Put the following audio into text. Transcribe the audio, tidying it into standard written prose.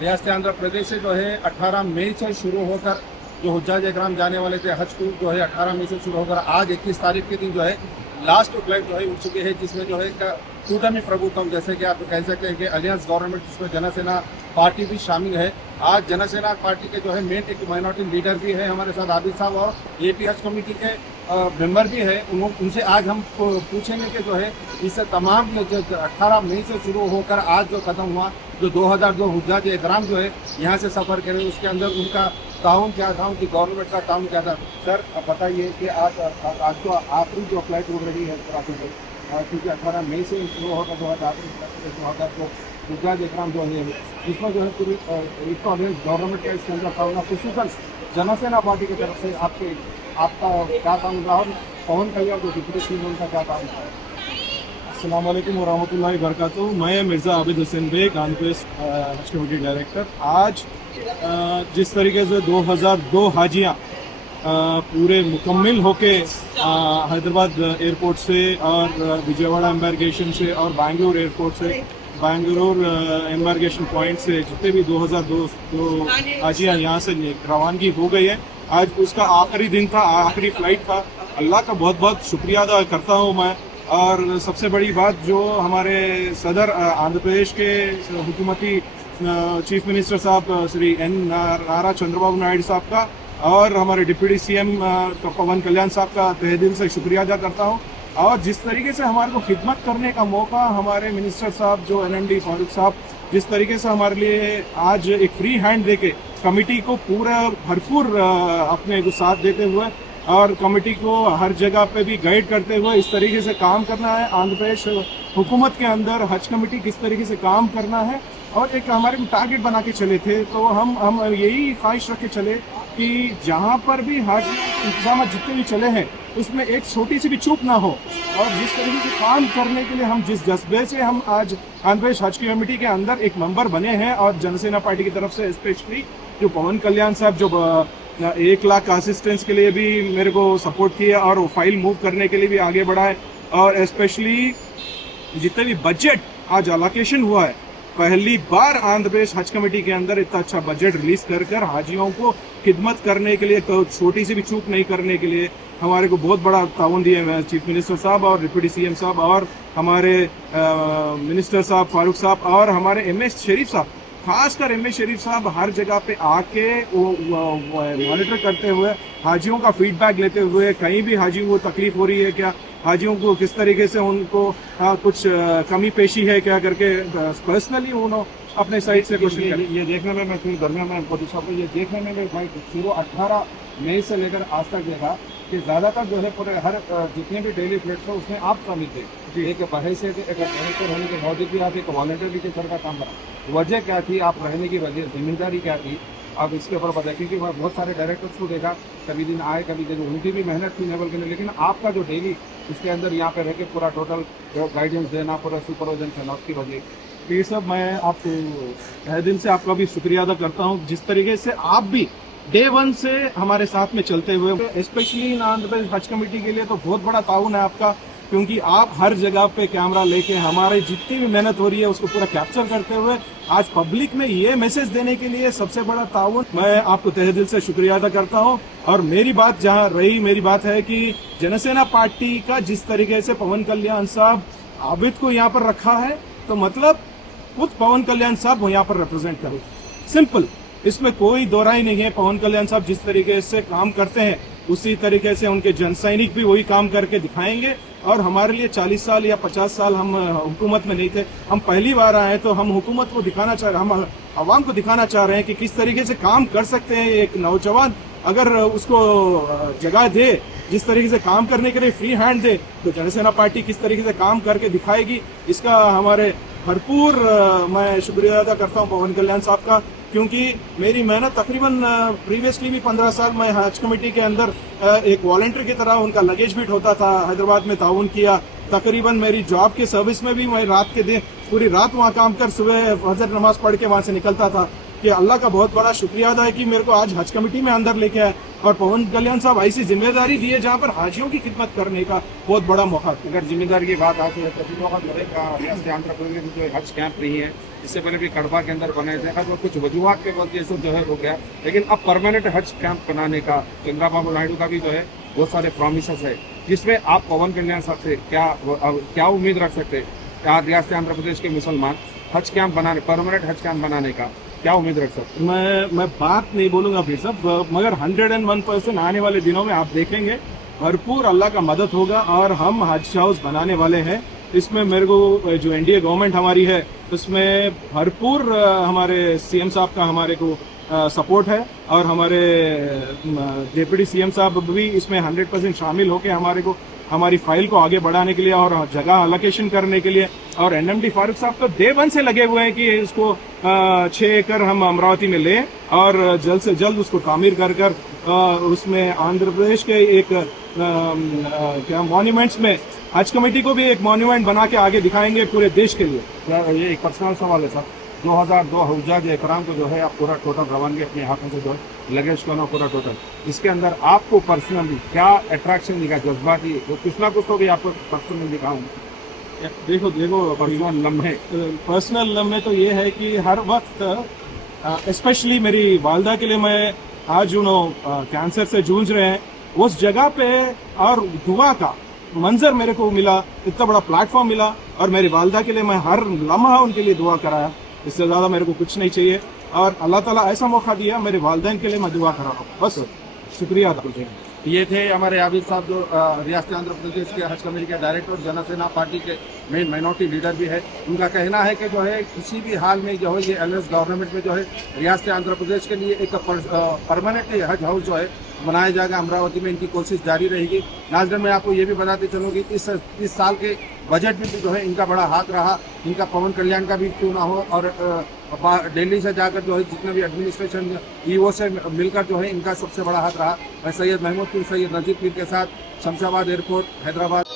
रियासत आंध्र प्रदेश से जो है 18 मई से शुरू होकर जो हुज्जाज इकराम जाने वाले थे हज को जो है 18 मई से शुरू होकर आज 21 तारीख के दिन जो है लास्ट फ्लाइट जो है उड़ चुकी है, जिसमें जो है कूटमी प्रभुत्व जैसे कि आप कह सकते हैं कि अलियंस गवर्नमेंट, जिसमें जनसेना पार्टी भी शामिल है। आज जनसेना पार्टी के जो है मेन एक माइनॉरिटी लीडर भी है हमारे साथ आबिद साहब, और एपी हज कमेटी के मेंबर भी है। उनसे आज हम पूछेंगे कि जो है इस तमाम जो 18 मई से शुरू होकर आज जो खत्म हुआ, जो 2002 हुज्जाज इकराम जो है यहाँ से सफ़र करें, उसके अंदर उनका ताउन क्या था, उनकी गवर्नमेंट का ताउन क्या था। सर अब बताइए कि आज तो आखिरी जो फ्लाइट उड़ रही है उत्तराखंड में, क्योंकि 18 मई से शुरू होकर 2002 तो हुज्जाज इकराम जो है इसमें जो है पूरी गवर्नमेंट का इसके अंदर ताउन, खुसूसन जनसेना पार्टी की तरफ से आपका क्या ताउन रहा, और पवन कल्याण जो डिप्टी सीएम उनका क्या ताउन था। अस्सलाम वालेकुम वरहमतुल्लाहि वबरकातुहू। मैं मिर्ज़ा आबिद हुसैन बेग, आंध्र प्रदेश हज कमेटी डायरेक्टर। आज जिस तरीके से 2002 हाजियाँ पूरे मुकम्मल होके हैदराबाद एयरपोर्ट से और विजयवाड़ा एम्बारगेशन से और बैंगलोर एयरपोर्ट से बैंगलोर एम्बारगेशन पॉइंट से जितने भी 2002 हाजियाँ यहाँ से रवानगी हो गई है, आज उसका आखिरी दिन था, आखिरी फ्लाइट था। अल्लाह का बहुत बहुत शुक्रिया अदा करता हूँ मैं। और सबसे बड़ी बात जो हमारे सदर आंध्र प्रदेश के हुकूमती चीफ मिनिस्टर साहब श्री एन नारा चंद्रबाबू नायडू साहब का और हमारे डिप्टी सीएम पवन कल्याण साहब का तहे दिल से शुक्रिया अदा करता हूँ। और जिस तरीके से हमारे को खिदमत करने का मौका हमारे मिनिस्टर साहब जो एनएमडी फारूक साहब जिस तरीके से हमारे लिए आज एक फ्री हैंड देके कमेटी को पूरा भरपूर अपने साथ देते हुए और कमेटी को हर जगह पे भी गाइड करते हुए इस तरीके से काम करना है। आंध्र प्रदेश हुकूमत के अंदर हज कमेटी किस तरीके से काम करना है और एक हमारे टारगेट बना के चले थे, तो हम यही ख्वाहिश रख के चले कि जहाँ पर भी हज इंतजाम जितने भी चले हैं उसमें एक छोटी सी भी चूक ना हो। और जिस तरीके से काम करने के लिए हम जिस जज्बे से हम आज आंध्र प्रदेश हज कमेटी के अंदर एक मेंबर बने हैं, और जनसेना पार्टी की तरफ से स्पेशली जो पवन कल्याण साहब जो 1 लाख असिस्टेंस के लिए भी मेरे को सपोर्ट किया और फाइल मूव करने के लिए भी आगे बढ़ा है, और स्पेशली जितने भी बजट आज अलोकेशन हुआ है, पहली बार आंध्र प्रदेश हज कमेटी के अंदर इतना अच्छा बजट रिलीज कर हाजियों को खिदमत करने के लिए, छोटी सी भी चूक नहीं करने के लिए हमारे को बहुत बड़ा ताउन दिए चीफ मिनिस्टर साहब और डिप्टी सीएम साहब और हमारे मिनिस्टर साहब फारूक साहब और हमारे एमए शरीफ साहब, खासकर एमए शरीफ साहब हर जगह पे आके वो मॉनिटर करते हुए हाजियों का फीडबैक लेते हुए, कहीं भी हाजियों को तकलीफ हो रही है क्या, हाजियों को किस तरीके से उनको कुछ कमी पेशी है क्या करके पर्सनली उन्होंने अपने साइड से क्वेश्चन ये देखने में मैं दरमियान में ये देखने में भाई शुरू 18 मई से लेकर आज तक देखा कि ज़्यादातर जो है पूरे हर जितने भी डेली फ्लेट्स हो उसमें आप शामिल थे। एक बहैसियत एक डायरेक्टर होने के बावजूद भी आप एक वॉलंटियरली के तरह का काम करा, वजह क्या थी, आप रहने की वजह जिम्मेदारी क्या थी, आप इसके ऊपर बताएं। क्योंकि मैं बहुत सारे डायरेक्टर्स को देखा, कभी दिन आए कभी दिन, उनकी भी मेहनत थी लेवल के लिए, लेकिन आपका जो डेली इसके अंदर यहाँ पे रह के पूरा टोटल गाइडेंस देना, पूरा सुपरविजन करना, उसकी वजह ये सब मैं आपको तहे दिल से आपका भी शुक्रिया अदा करता हूँ। जिस तरीके से आप भी डे 1 से हमारे साथ में चलते हुए, स्पेशली इन आंध्र प्रदेश हज कमेटी के लिए तो बहुत बड़ा ताउन है आपका, क्योंकि आप हर जगह पे कैमरा लेके हमारे जितनी भी मेहनत हो रही है उसको पूरा कैप्चर करते हुए आज पब्लिक में ये मैसेज देने के लिए सबसे बड़ा ताउन, मैं आपको तहे दिल से शुक्रिया अदा करता हूँ। और मेरी बात जहाँ रही, मेरी बात है कि जनसेना पार्टी का जिस तरीके से पवन कल्याण साहब आबिद को यहाँ पर रखा है, तो मतलब खुद पवन कल्याण साहब यहाँ पर रिप्रेजेंट करो, सिंपल, इसमें कोई दोहराई नहीं है। पवन कल्याण साहब जिस तरीके से काम करते हैं उसी तरीके से उनके जन सैनिक भी वही काम करके दिखाएंगे। और हमारे लिए 40 साल या 50 साल हम हुकूमत में नहीं थे, हम पहली बार आए, तो हम हुकूमत को दिखाना चाह रहे हैं, हम आवाम को दिखाना चाह रहे हैं कि किस तरीके से काम कर सकते हैं। एक नौजवान अगर उसको जगह दे, जिस तरीके से काम करने के लिए फ्री हैंड दे, तो जनसेना पार्टी किस तरीके से काम करके दिखाएगी, इसका हमारे भरपूर मैं शुक्रिया अदा करता हूँ पवन कल्याण साहब का। क्योंकि मेरी मेहनत तकरीबन प्रीवियसली भी 15 साल मैं हज कमेटी के अंदर एक वॉलंटियर की तरह उनका लगेज भी ढोता था, हैदराबाद में ताउन किया। तकरीबन मेरी जॉब के सर्विस में भी मैं रात के दिन पूरी रात वहाँ काम कर सुबह फजर नमाज पढ़ के वहाँ से निकलता था। कि अल्लाह का बहुत बड़ा शुक्रिया अदा है कि मेरे को आज हज कमेटी में अंदर लेके आए और पवन कल्याण साहब ऐसी जिम्मेदारी दी है जहाँ पर हाजियों की खिदमत करने का बहुत बड़ा मौका। अगर जिम्मेदारी की बात आती है तो रियासत आंध्र प्रदेश में जो हज कैंप नहीं है, इससे पहले भी कड़वा के अंदर बनाए थे, अब कुछ वजूहत के वजह से जो है हो गया, लेकिन अब परमानेंट हज कैंप बनाने का चंद्रबाबू नायडू का भी जो है बहुत सारे प्रोमिस है, जिसमें आप पवन कल्याण साहब से क्या उम्मीद रख सकते हैं रियासत आंध्र प्रदेश के मुसलमान हज कैंप बनाने, परमानेंट हज कैंप बनाने का क्या उम्मीद रख सकते हैं? मैं बात नहीं बोलूंगा फिर सब, मगर 101% आने वाले दिनों में आप देखेंगे भरपूर अल्लाह का मदद होगा और हम हज हाउस बनाने वाले हैं। इसमें मेरे को जो एनडीए गवर्नमेंट हमारी है उसमें भरपूर हमारे सीएम साहब का हमारे को सपोर्ट है और हमारे डिप्टी सीएम साहब भी इसमें 100% शामिल होकर हमारी फाइल को आगे बढ़ाने के लिए और जगह अलोकेशन करने के लिए, और एनएमडी फारूक साहब तो डे वन से लगे हुए हैं कि इसको 6 एकड़ हम अमरावती में लें और जल्द से जल्द उसको तामीर कर उसमें आंध्र प्रदेश के एक क्या मॉन्यूमेंट्स में हज कमेटी को भी एक मॉन्यूमेंट बना के आगे दिखाएंगे पूरे देश के लिए। ये एक पर्सनल सवाल है सर, 2002 हुज्जाज इकराम को जो है आप पूरा टोटल रवानगी अपने हाथों से जो है लगेज को ना पूरा टोटल, इसके अंदर आपको पर्सनली क्या अट्रैक्शन दिखा, जज्बाती कुछ ना कुछ तो भी आपको पर्सनली दिखाऊंगा? देखो पर्सनल लम्हे तो ये है कि हर वक्त स्पेशली मेरी वालदा के लिए मैं आज कैंसर से जूझ रहे हैं उस जगह पे और दुआ का मंजर मेरे को मिला, इतना बड़ा प्लेटफॉर्म मिला और मेरी वालदा के लिए मैं हर लम्हा उनके लिए दुआ कराया, इससे ज़्यादा मेरे को कुछ नहीं चाहिए और अल्लाह ताला ऐसा मौका दिया मेरे वालदैन के लिए मैं दुआ कर रहा हूँ, बस शुक्रिया अदा। ये थे हमारे आबिद साहब जो रियासत आंध्र प्रदेश के हज कमेटी के डायरेक्टर, जनसेना पार्टी के मेन माइनॉरिटी लीडर भी है। उनका कहना है कि जो है किसी भी हाल में जो है ये एलएस गवर्नमेंट में जो है रियासत आंध्र प्रदेश के लिए एक परमानेंट हज हाउस जो है बनाया जाएगा, अमरावती में इनकी कोशिश जारी रहेगी। नाज़रीन मैं आपको ये भी बताते चलूँ कि इस साल के बजट में भी जो है इनका बड़ा हाथ रहा, इनका पवन कल्याण का भी क्यों ना हो और दिल्ली से जाकर जो है जितने भी एडमिनिस्ट्रेशन ईओ से मिलकर जो है इनका सबसे बड़ा हाथ रहा। मैं सैयद महमूद पीर, सैयद नजीब पीर के साथ शमशाबाद एयरपोर्ट, हैदराबाद।